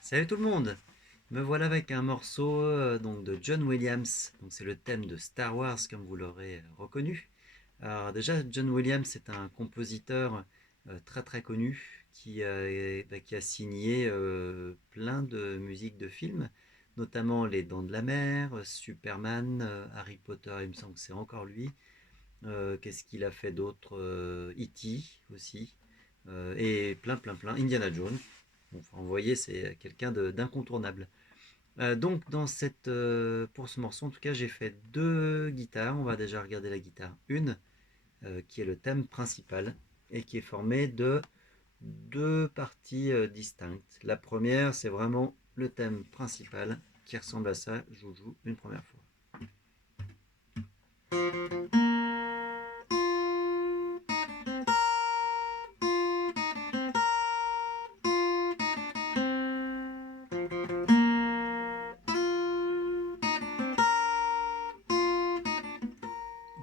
Salut tout le monde. Me voilà avec un morceau donc de John Williams. Donc c'est le thème de Star Wars comme vous l'aurez reconnu. Alors déjà John Williams est un compositeur très très connu qui a signé plein de musiques de films, notamment Les Dents de la Mer, Superman, Harry Potter, il me semble que c'est encore lui. Qu'est-ce qu'il a fait d'autre, E.T. aussi. Et plein. Indiana Jones. Enfin, vous voyez, c'est quelqu'un d'incontournable. Donc, pour ce morceau, en tout cas, j'ai fait deux guitares. On va déjà regarder la guitare 1, qui est le thème principal, et qui est formée de deux parties distinctes. La première, c'est vraiment le thème principal, qui ressemble à ça. Je vous joue une première fois.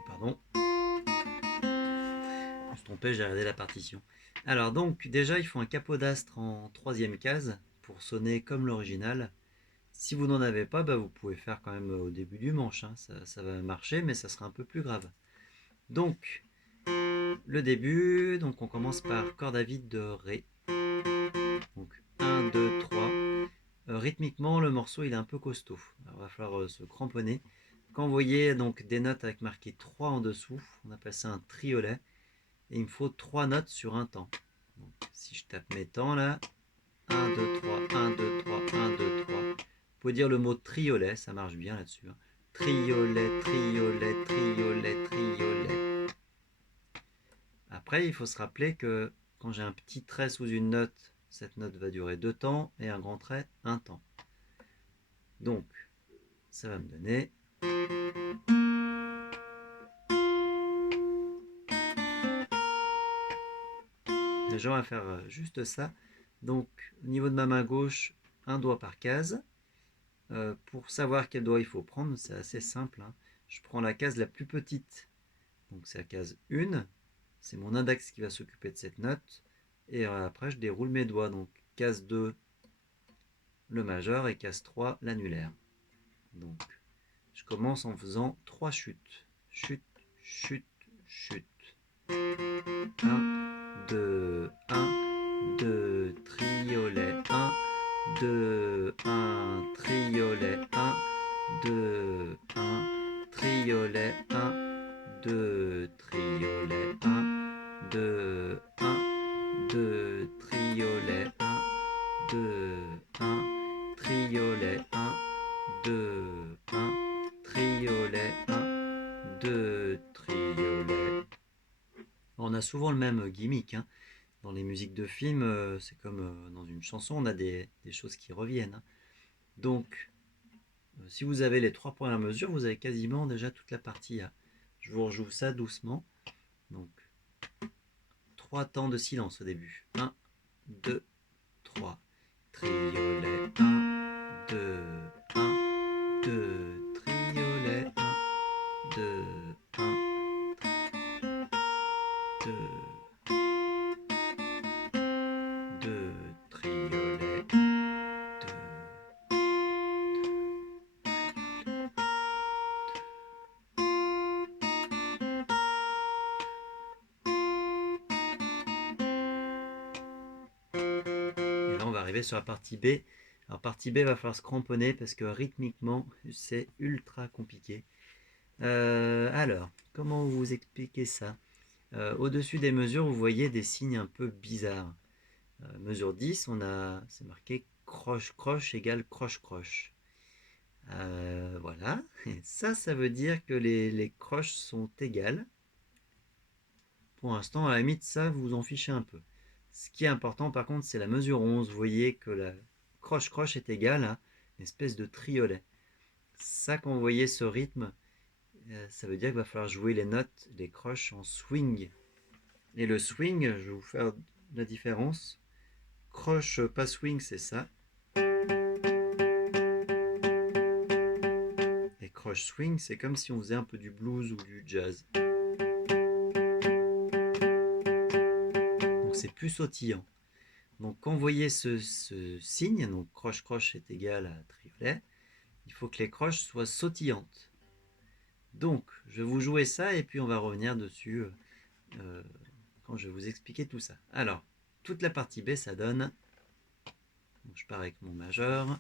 Pardon, je me suis trompé, j'ai regardé la partition. Alors donc, déjà, il faut un capot d'astre en troisième case pour sonner comme l'original. Si vous n'en avez pas, bah, vous pouvez faire quand même au début du manche, hein. Ça va marcher, mais ça sera un peu plus grave. Donc, le début, donc on commence par corde à vide de Ré. Donc 1, 2, 3. Rythmiquement, le morceau il est un peu costaud. Alors, il va falloir se cramponner. Quand vous voyez donc des notes avec marqué 3 en dessous, on appelle ça un triolet. Et il me faut 3 notes sur un temps. Donc, si je tape mes temps là, 1, 2, 3, 1, 2, 3, 1, 2, 3. Vous pouvez dire le mot triolet, ça marche bien là-dessus. Hein. Triolet, triolet, triolet, triolet. Après, il faut se rappeler que quand j'ai un petit trait sous une note, cette note va durer 2 temps et un grand trait, un temps. Donc, ça va me donner. Déjà, on va faire juste ça. Donc, au niveau de ma main gauche, un doigt par case. Pour savoir quel doigt il faut prendre, c'est assez simple. Hein. Je prends la case la plus petite. Donc, c'est la case 1. C'est mon index qui va s'occuper de cette note. Et après, je déroule mes doigts. Donc, case 2, le majeur, et case 3, l'annulaire. Donc, je commence en faisant 3 chutes. Chute, chute, chute. 1, 2, 1, 2, triolet, 1, 2, 1, triolet, 1, 2, 1, triolet, 1, 2, triolet, 1, 2, 1, 2, triolet, 1, 2, 1, triolet, 1, 2, 1, triolet, 1, 2, triolet. On a souvent le même gimmick, hein. Dans les musiques de films, c'est comme dans une chanson, on a des choses qui reviennent. Hein. Donc, si vous avez les trois premières mesures, vous avez quasiment déjà toute la partie A. Je vous rejoue ça doucement. Donc, 3 temps de silence au début. 1, 2, 3. Triolet, 1, 2, 1, 2, triolet, 1, 2, 1, 2, 2, triolet, 2. Et là, on va arriver sur la partie B. Alors, partie B, il va falloir se cramponner parce que rythmiquement, c'est ultra compliqué. Alors, comment vous expliquer ça? Au-dessus des mesures, vous voyez des signes un peu bizarres. Mesure 10, c'est marqué croche-croche égale croche-croche. Voilà. Et ça veut dire que les croches sont égales. Pour l'instant, à la limite, ça, vous en fichez un peu. Ce qui est important, par contre, c'est la mesure 11. Vous voyez que la croche-croche est égale à une espèce de triolet. Ça, quand vous voyez ce rythme, ça veut dire qu'il va falloir jouer les notes, les croches en swing. Et le swing, je vais vous faire la différence. Croche pas swing, c'est ça. Et croches swing, c'est comme si on faisait un peu du blues ou du jazz. Donc c'est plus sautillant. Donc quand vous voyez ce signe, donc croche-croche est égal à triolet, il faut que les croches soient sautillantes. Donc je vais vous jouer ça et puis on va revenir dessus quand je vais vous expliquer tout ça. Alors, toute la partie B, ça donne... Donc je pars avec mon majeur.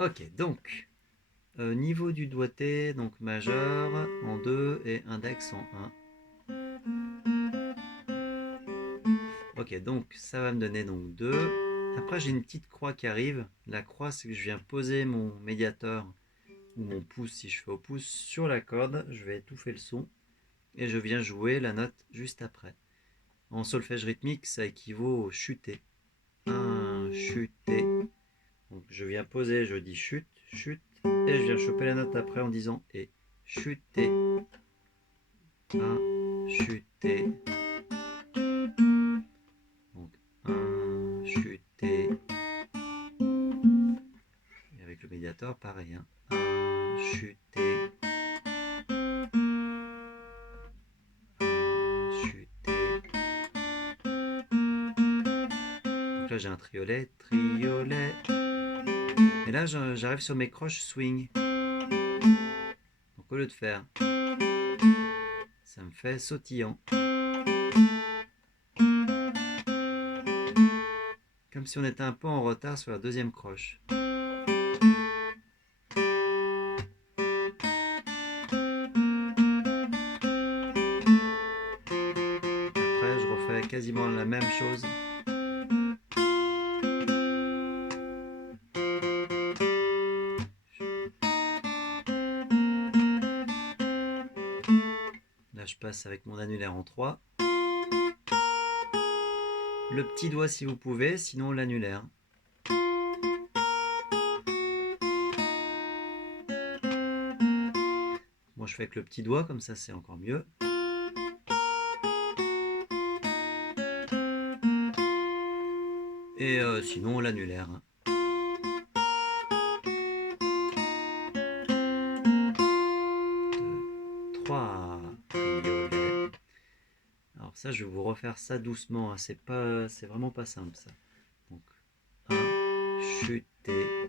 Ok, donc, niveau du doigté, donc majeur en 2 et index en 1. Ok, donc ça va me donner donc 2. Après, j'ai une petite croix qui arrive. La croix, c'est que je viens poser mon médiateur ou mon pouce, si je fais au pouce, sur la corde. Je vais étouffer le son et je viens jouer la note juste après. En solfège rythmique, ça équivaut au chuter. Un chuter. Donc je viens poser, je dis chute, chute, et je viens choper la note après en disant et chuter. Un chuter. Donc un chuter. Et avec le médiateur, pareil. Hein. Un chuter. Un chuter. Donc là j'ai un triolet, triolet. Et là j'arrive sur mes croches swing. Donc au lieu de faire, ça me fait sautillant. Comme si on était un peu en retard sur la deuxième croche. Après, je refais quasiment la même chose. Là, je passe avec mon annulaire en 3. Le petit doigt si vous pouvez, sinon l'annulaire. Moi, je fais avec le petit doigt, comme ça c'est encore mieux. Et sinon l'annulaire. 3 triolets. Alors ça, je vais vous refaire ça doucement. Hein. C'est vraiment pas simple ça. Donc 1 chuter,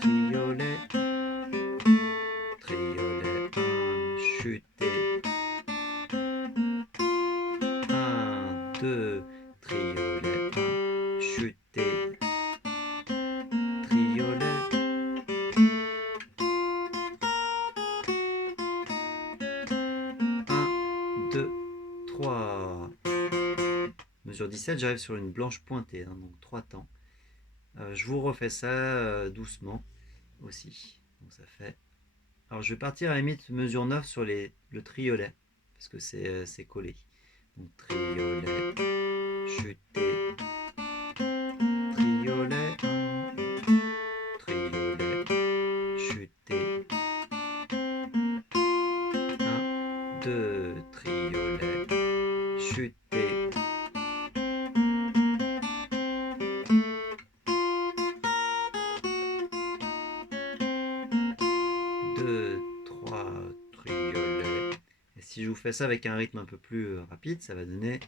triolet, triolet, 1 chuter, 1, 2, triolet, 1 chuter, triolet, 1, 2, 3. Mesure 17, j'arrive sur une blanche pointée, hein, donc 3 temps. Je vous refais ça doucement aussi. Donc ça fait. Alors je vais partir à la limite mesure 9 sur le triolet, parce que c'est collé. Donc triolet, chuter, triolet, triolet, chuter, 1, 2, triolet, chuter, 2, 3, triolet. Et si je vous fais ça avec un rythme un peu plus rapide, ça va donner.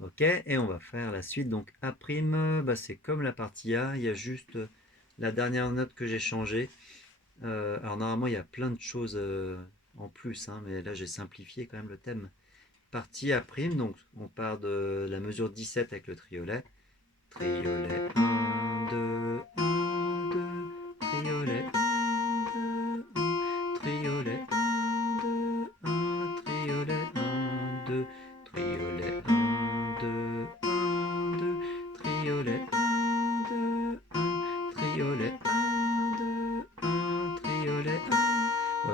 Ok, et on va faire la suite. Donc A', c'est comme la partie A, il y a juste la dernière note que j'ai changée. Alors normalement il y a plein de choses en plus, hein, mais là j'ai simplifié quand même le thème. Partie A', donc on part de la mesure 17 avec le triolet. Triolet 1, 2, 1, 2, triolet.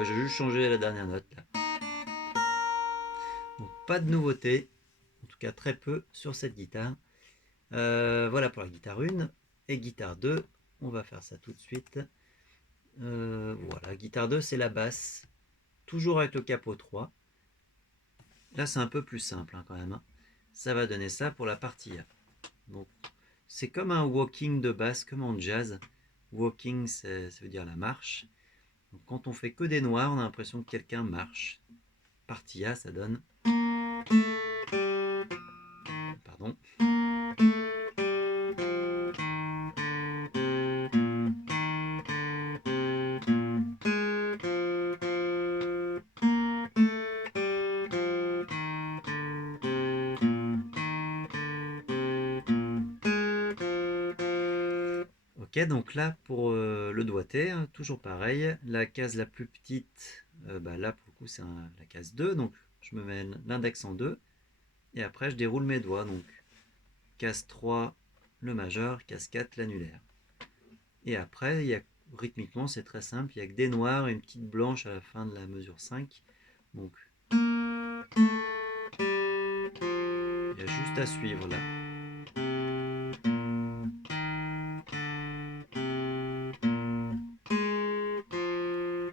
j'ai juste changé la dernière note là. Donc pas de nouveauté, en tout cas très peu sur cette guitare. Voilà pour la guitare 1 et guitare 2. On va faire ça tout de suite. Voilà, guitare 2 c'est la basse, toujours avec le capot 3. Là c'est un peu plus simple quand même. Ça va donner ça pour la partie A. Donc c'est comme un walking de basse, comme en jazz. Walking ça veut dire la marche. Donc, quand on fait que des noirs, on a l'impression que quelqu'un marche. Partie A, ça donne. Pardon. Ok, donc là pour le doigté, toujours pareil. La case la plus petite, là pour le coup c'est la case 2. Donc je me mets l'index en 2. Et après je déroule mes doigts. Donc case 3 le majeur, case 4 l'annulaire. Et après, rythmiquement c'est très simple. Il n'y a que des noirs et une petite blanche à la fin de la mesure 5. Donc il y a juste à suivre là.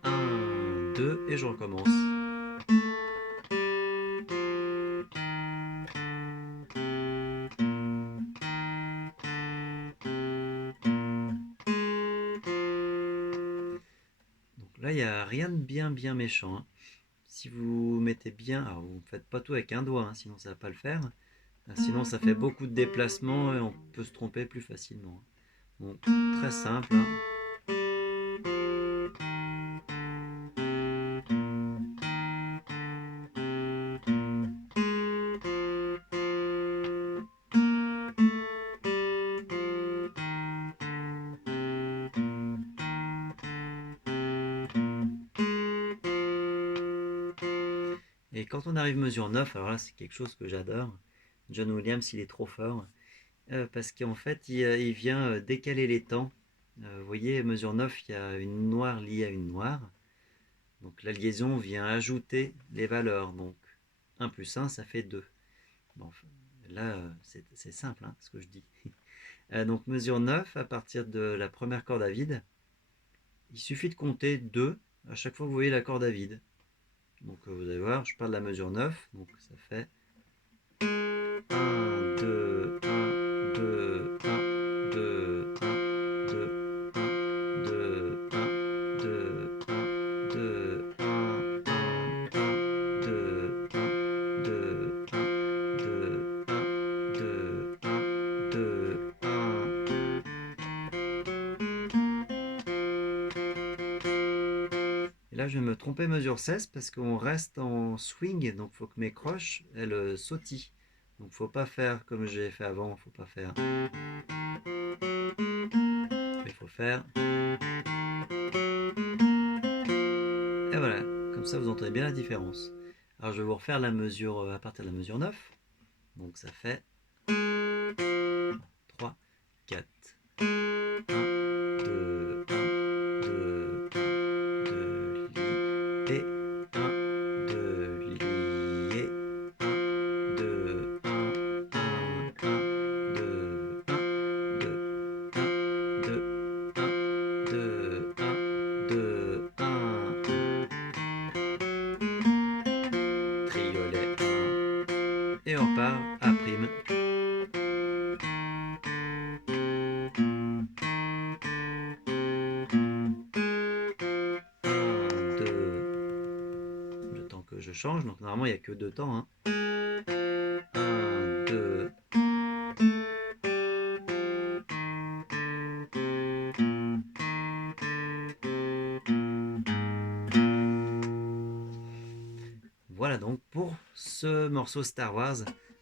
1, 2 et je recommence. Donc là, il n'y a rien de bien méchant. Si vous mettez bien, alors vous ne faites pas tout avec un doigt, sinon ça ne va pas le faire. Sinon ça fait beaucoup de déplacements et on peut se tromper plus facilement. Donc très simple. Et quand on arrive mesure 9, alors là c'est quelque chose que j'adore. John Williams il est trop fort. Parce qu'en fait il vient décaler les temps. Vous voyez, mesure 9, il y a une noire liée à une noire. Donc la liaison vient ajouter les valeurs. Donc 1 plus 1, ça fait 2. Bon, là, c'est simple ce que je dis. Donc mesure 9, à partir de la première corde à vide, il suffit de compter 2 à chaque fois que vous voyez la corde à vide. Donc vous allez voir, je parle de la mesure 9, donc ça fait 1, 2, 1, 2, 1, 2, 1, 2, 1, 2, 1, 2, 1, 2, 1, 1, 1, 2, 1, 2, 1, 2, 1, 2, 1, 2, 1. Et là, je vais me tromper mesure 16 parce qu'on reste en swing, donc il faut que mes croches, elles sautillent. Donc faut pas faire comme j'ai fait avant, faut pas faire. Il faut faire. Et voilà, comme ça vous entendez bien la différence. Alors je vais vous refaire la mesure à partir de la mesure 9. Donc ça fait 3, 4, 1, 2, 1, 2, 1, 2, lié, 1, 2, lié, 1, 2, 1, 1, 1, 2, 1, 2, 1, 2, 1, 2, 1, 2, 1. Triolet 1. Et on part à prime. 1, 2. Le temps que je change, donc normalement il n'y a que 2 temps. 1, 2. Voilà donc pour ce morceau Star Wars.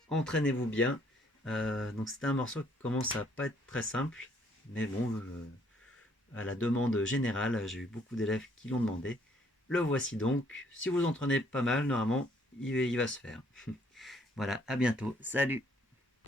Entraînez-vous bien. Donc c'est un morceau qui commence à pas être très simple, mais bon, à la demande générale, j'ai eu beaucoup d'élèves qui l'ont demandé. Le voici donc. Si vous entraînez pas mal, normalement, il va se faire. Voilà, à bientôt. Salut!